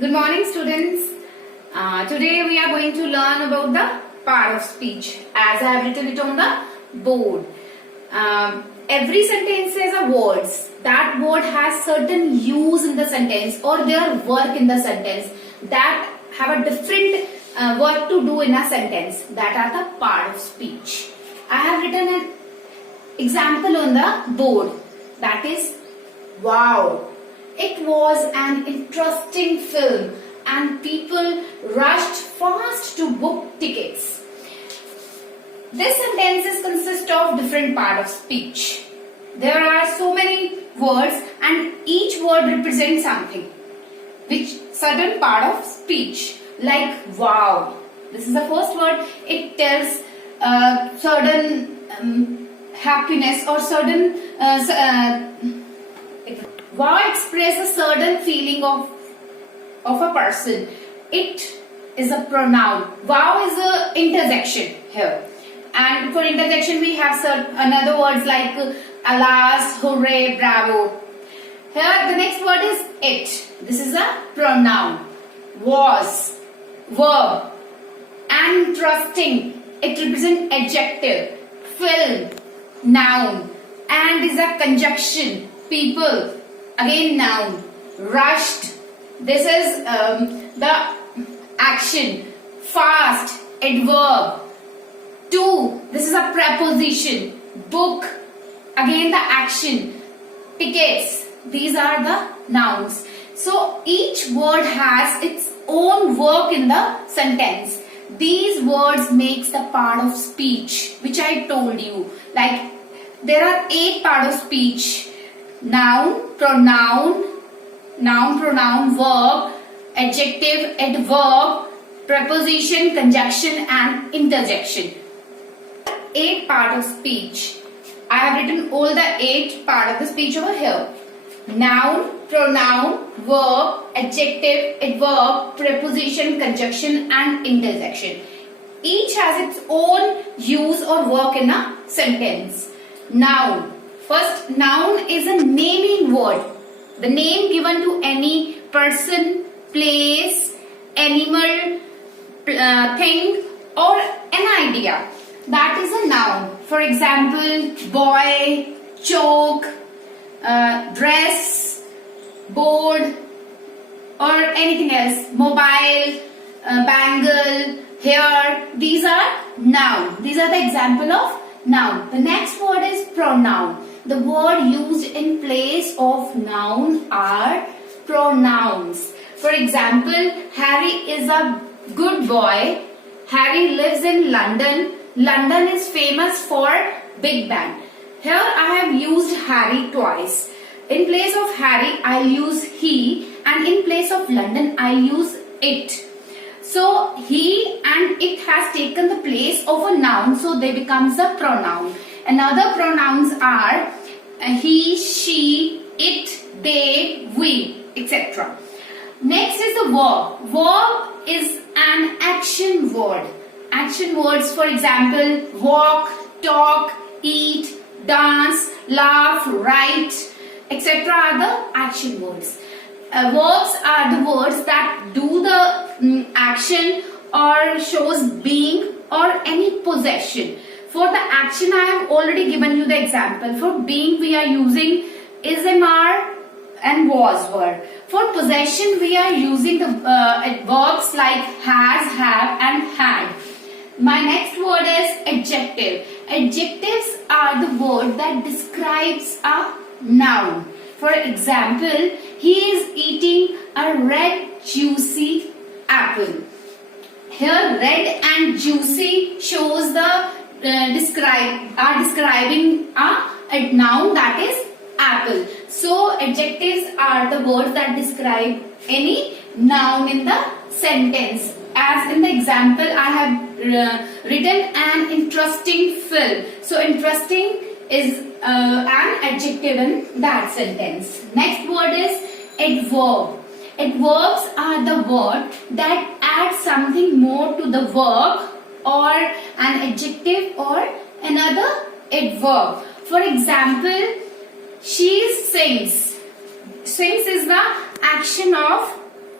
Good morning, students. Today we are going to learn about the part of speech as I have written it on the board. Every sentence has a words. That word has certain use in the sentence or their work in the sentence that have a different work to do in a sentence. That are the part of speech. I have written an example on the board. That is, wow. It was an interesting film and people rushed fast to book tickets. This sentences consist of different part of speech. There are so many words and each word represents something, which certain part of speech, like wow. This is the first word. It tells certain happiness or certain wow expresses a certain feeling of a person. It is a pronoun. Wow is a interjection here. And for interjection we have another words like alas, hooray, bravo. Here the next word is it. This is a pronoun. Was, verb. Interesting. It represents adjective. Film, noun. And is a conjunction. People, again noun. Rushed, this is the action. Fast, adverb. To, this is a preposition. Book, again the action. Tickets, these are the nouns. So each word has its own work in the sentence. These words makes the part of speech which I told you. Like there are 8 part of speech. Noun, pronoun, verb, adjective, adverb, preposition, conjunction and interjection. 8 part of speech. I have written all the 8 part of the speech over here. Noun, pronoun, verb, adjective, adverb, preposition, conjunction and interjection. Each has its own use or work in a sentence. Noun. First, noun is a naming word. The name given to any person, place, animal, thing or an idea. That is a noun. For example, boy, chalk, dress, board or anything else. Mobile, bangle, hair. These are noun. These are the example of noun. The next word is pronoun. The word used in place of noun are pronouns. For example, Harry is a good boy. Harry lives in London. London is famous for Big Ben. Here I have used Harry twice. In place of Harry, I'll use he, and in place of London, I'll use it. So he and it has taken the place of a noun, so they becomes a pronoun. Another pronouns are he, she, it, they, we, etc. Next is the verb. Verb is an action word. Action words, for example, walk, talk, eat, dance, laugh, write, etc. are the action words. Verbs are the words that do the action or shows being or any possession. For the action, I have already given you the example. For being, we are using is-am-are and was were. For possession, we are using the verbs like has, have and had. My next word is adjective. Adjectives are the word that describes a noun. For example, he is eating a red juicy apple. Here red and juicy shows the describing a noun, that is apple. So adjectives are the words that describe any noun in the sentence. As in the example, I have written an interesting film. So interesting is an adjective in that sentence. Next word is adverb. Adverbs are the word that add something more to the verb or an adjective or another adverb. For example, she sings. Sings is the action of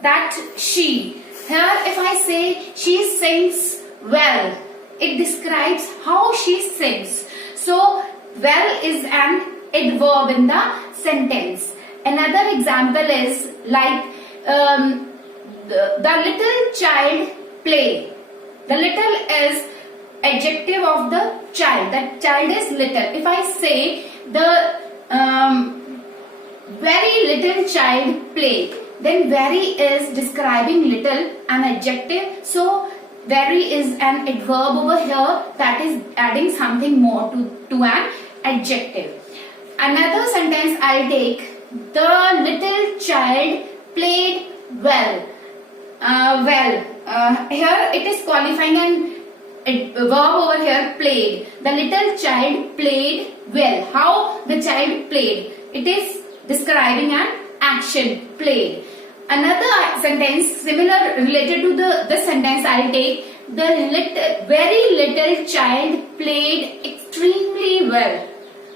that she. Here if I say she sings well, it describes how she sings. So well is an adverb in the sentence. Another example is like the little child play. The little is adjective of the child. That child is little. If I say the very little child play, then very is describing little, an adjective. So very is an adverb over here, that is adding something more to an adjective. Another sentence I'll take, the little child played well. Here it is qualifying an verb over here, played. The little child played well. How the child played? It is describing an action, played. Another sentence similar related to this sentence I'll take, the very little child played extremely well.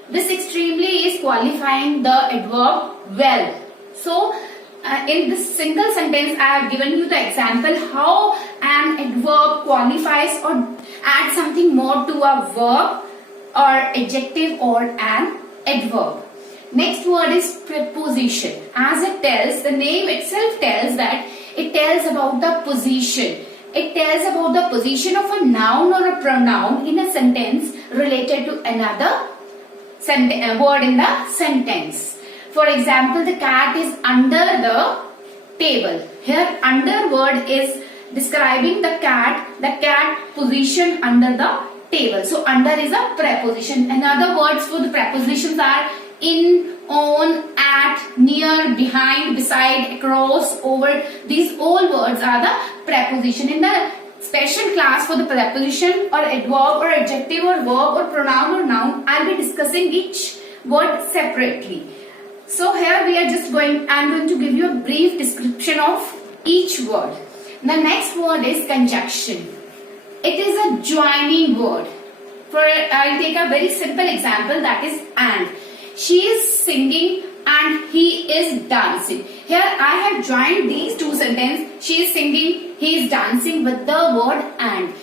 This extremely is qualifying the adverb well. So in this single sentence I have given you the example how an adverb qualifies or adds something more to a verb or adjective or an adverb. Next word is preposition. As it tells, the name itself tells that it tells about the position. It tells about the position of a noun or a pronoun in a sentence related to another word in the sentence. For example, the cat is under the table. Here under word is describing the cat position under the table. So under is a preposition. Another words for the prepositions are in, on, at, near, behind, beside, across, over. These all words are the preposition. In the special class for the preposition or adverb or adjective or verb or pronoun or noun, I'll be discussing each word separately. So here we are just I'm going to give you a brief description of each word. The next word is conjunction. It is a joining word. I'll take a very simple example, that is and. She is singing and he is dancing. Here I have joined these two sentences. She is singing, he is dancing with the word and.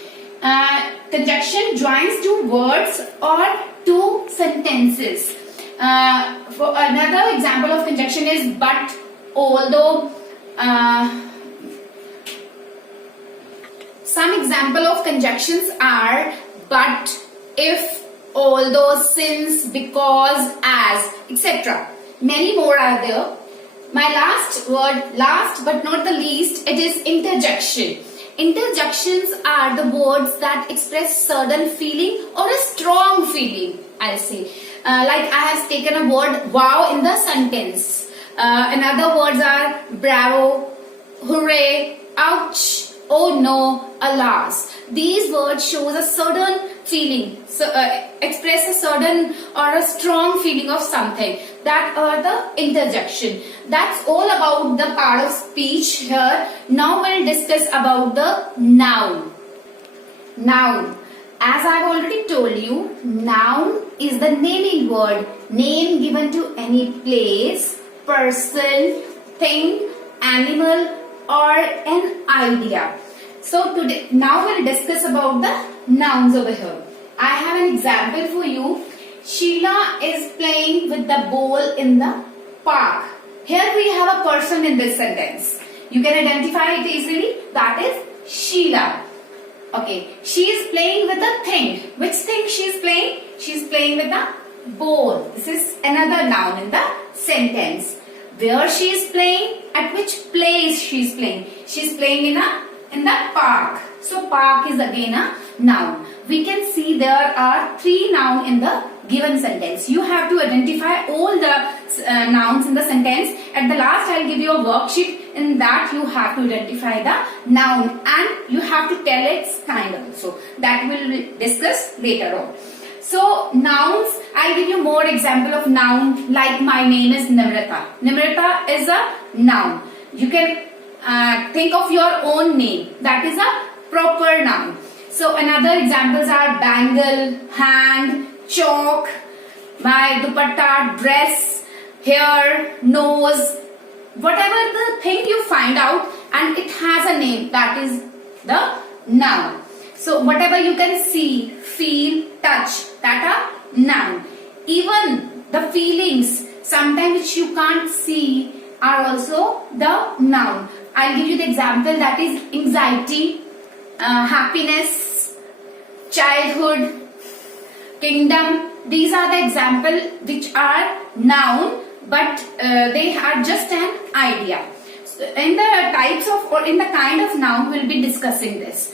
Conjunction joins two words or two sentences. For another example of conjunction is but, although. Some example of conjunctions are but, if, although, since, because, as, etc. Many more are there. My last word, last but not the least, it is interjection. Interjections are the words that express certain feeling or a strong feeling, I'll say. Like I have taken a word wow in the sentence. Another words are bravo, hooray, ouch, oh no, alas. These words shows a certain feeling, so express a certain or a strong feeling of something. That are the interjection. That's all about the part of speech here. Now we'll discuss about the noun. Noun. As I've already told you, noun is the naming word. Name given to any place, person, thing, animal or an idea. So now we'll discuss about the nouns over here. I have an example for you. Sheila is playing with the ball in the park. Here we have a person in this sentence. You can identify it easily. That is Sheila. Okay. She is playing with a thing. Which thing she is playing? She is playing with a ball. This is another noun in the sentence. Where she is playing? At which place she is playing? She is playing in the park. So park is again a noun. We can see there are three nouns in the given sentence. You have to identify all the nouns in the sentence. At the last I will give you a worksheet. In that you have to identify the noun and you have to tell its kind also. That we will discuss later on. So nouns, I'll give you more example of noun, like my name is Nimrata. Nimrata is a noun. You can think of your own name. That is a proper noun. So another examples are bangle, hand, chalk, my dupatta, dress, hair, nose, whatever the thing you find out and it has a name, that is the noun. So whatever you can see, feel, touch, that are noun. Even the feelings sometimes which you can't see are also the noun. I'll give you the example, that is anxiety, happiness, childhood, kingdom. These are the example which are noun, but they are just an idea. So in the types of or in the kind of noun we'll be discussing this.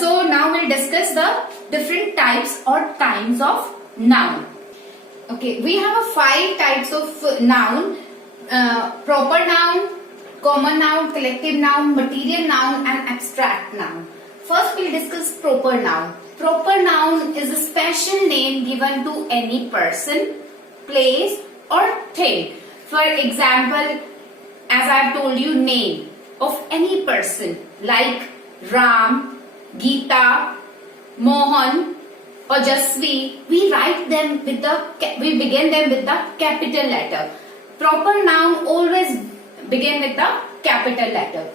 So now we'll discuss the different types or kinds of noun. Okay, we have 5 types of noun: proper noun, common noun, collective noun, material noun, and abstract noun. First we'll discuss proper noun. Proper noun is a special name given to any person, place, or thing. For example, as I have told you, name of any person like Ram, Geeta, Mohan, or Jasvi. We begin them with the capital letter. Proper noun always begin with the capital letter.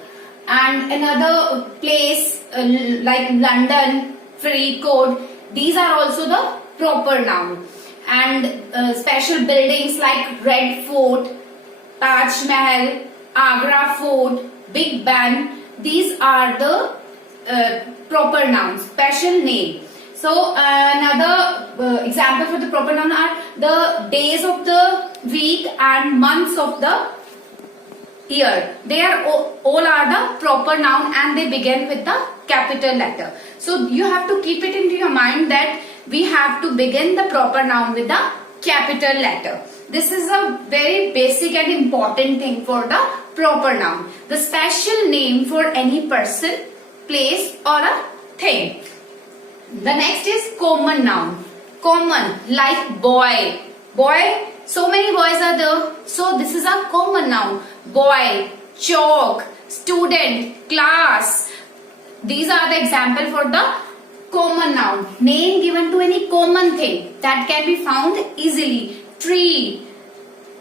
And another place like London, Faridkot, these are also the proper noun. And special buildings like Red Fort, Taj Mahal, Agra Fort, Big Ben, these are the proper nouns, special name. So another example for the proper noun are the days of the week and months of the year. They are all are the proper noun and they begin with the capital letter. So you have to keep it into your mind that we have to begin the proper noun with the capital letter. This is a very basic and important thing for the proper noun. The special name for any person, place, or a thing. The next is common noun. Common, like boy. Boy, so many boys are there. So this is a common noun. Boy, chalk, student, class. These are the example for the common noun. Name given to any common thing that can be found easily. Tree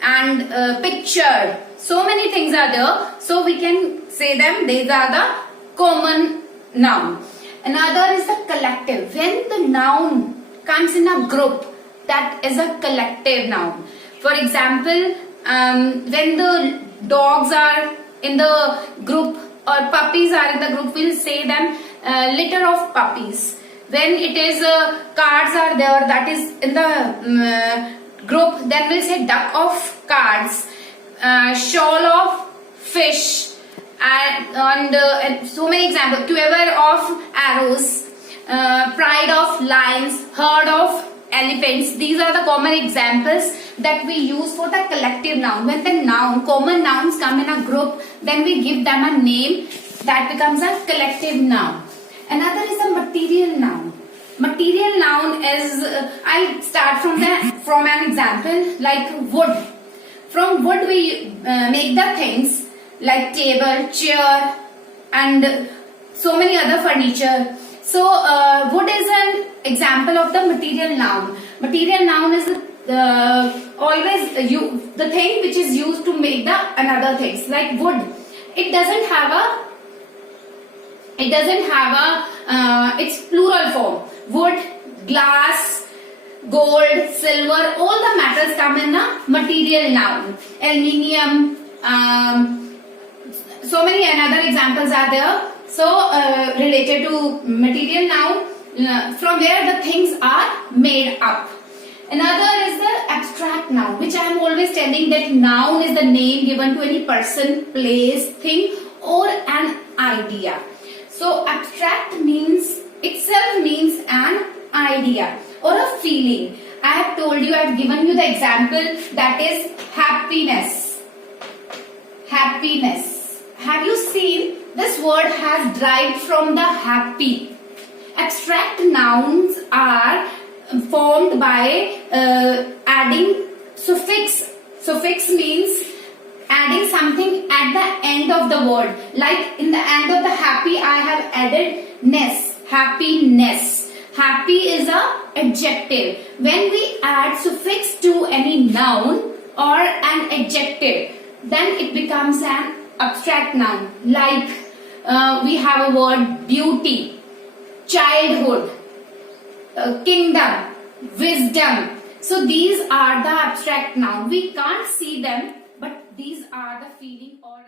and picture. So many things are there. So we can say them. These are the common noun. Another is the collective. When the noun comes in a group, that is a collective noun. For example, when the dogs are in the group or puppies are in the group, we'll say them litter of puppies. When it is cards are there, that is in the group, then we'll say duck of cards, shoal of fish, and so many examples. Quiver of arrows, pride of lions, herd of elephants. These are the common examples that we use for the collective noun. When the common nouns come in a group, then we give them a name that becomes a collective noun. Another is the material noun. Material noun is, I'll start from an example like wood. From wood we make the things like table, chair, and so many other furniture. So wood is an example of the material noun. Material noun is always the thing which is used to make the another things. Like wood, it doesn't have a its plural form. Wood, glass, gold, silver, all the metals come in the material noun. Aluminium, so many another examples are there. So related to material noun, from where the things are made up. Another is the abstract noun, which I am always telling that noun is the name given to any person, place, thing, or an idea. So abstract means an idea or a feeling. I have told you, I have given you the example, that is happiness. Happiness. Have you seen this word has derived from the happy? Abstract nouns are formed by adding suffix. Suffix means adding something at the end of the word. Like in the end of the happy, I have added ness. Happiness. Happy is a adjective. When we add suffix to any noun or an adjective, then it becomes an abstract noun. Like we have a word beauty, childhood, kingdom, wisdom. So these are the abstract noun. We can't see them, but these are the feeling or